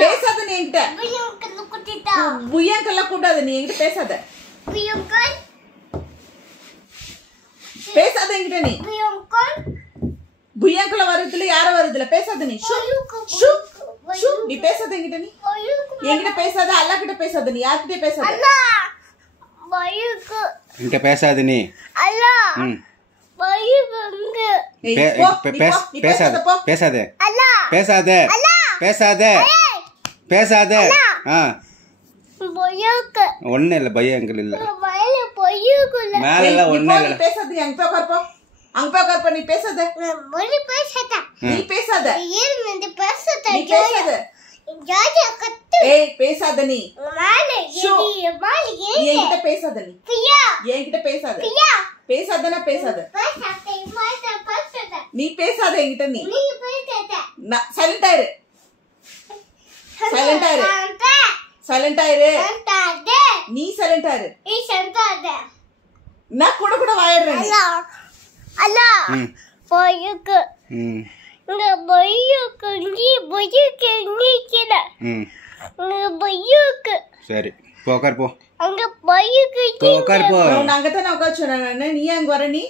பேசாத நீ என்கிட்ட. புயங்கெல்லாம் கூடாது, நீ என்கிட்ட பேசாத. பேசாத என்கிட்ட நீ. புயங்கல வருதுல யார வருதுல பேசாத நீ. நீ பேசாத என்கிட்ட நீ. என்கிட்ட பேசாத, அல்லாஹ் கிட்ட பேசாத நீ. யார்கிட்ட பேசாத. என்கிட்ட பேசாத நீ. பேசாத பேசாத பேசாத பேசாத பேசாத. ஒன்னும் இல்ல, பையங்கள் இல்ல மேல ஒன்னும் இல்ல. பேசாத, அங்க போய் உட்கார் போ. அங்க போய் உட்கார் போ. நீ பேசாத. நீ பேசாத. நீ பேசாத. ஏய் பேசாத நீ. என்கிட்ட பேசாத நீ. என்கிட்ட பேசாத. பேசாதனா பேசாத. நீ பேசாத என்கிட்ட நீ. சைலண்ட் ஆயிரு. சைலண்ட் ஆயிரு. சைலண்ட் ஆயிரு. நீ சைலண்ட் ஆயிரு. நான் கூட கூட வாயிடுறேன். சரி போக்கார் போ. போக்கார் போ. அங்க தான் உட்கார சொன்ன. நீ அங்க வர. நீ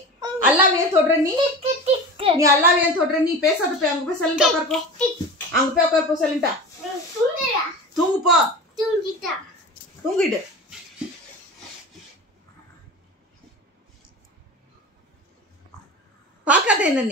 அல்லாஹ் ஏன் தொடுற நீ. நீ அல்லாஹ் ஏன் தொடுற நீ. பேசாத போய் அங்க போய் சைலண்டா உட்கார் போ. அங்க போய் உட்கார் போ சைலண்டா. தூங்கு போ. தூங்கிடு. பாக்காத என்ன நீ.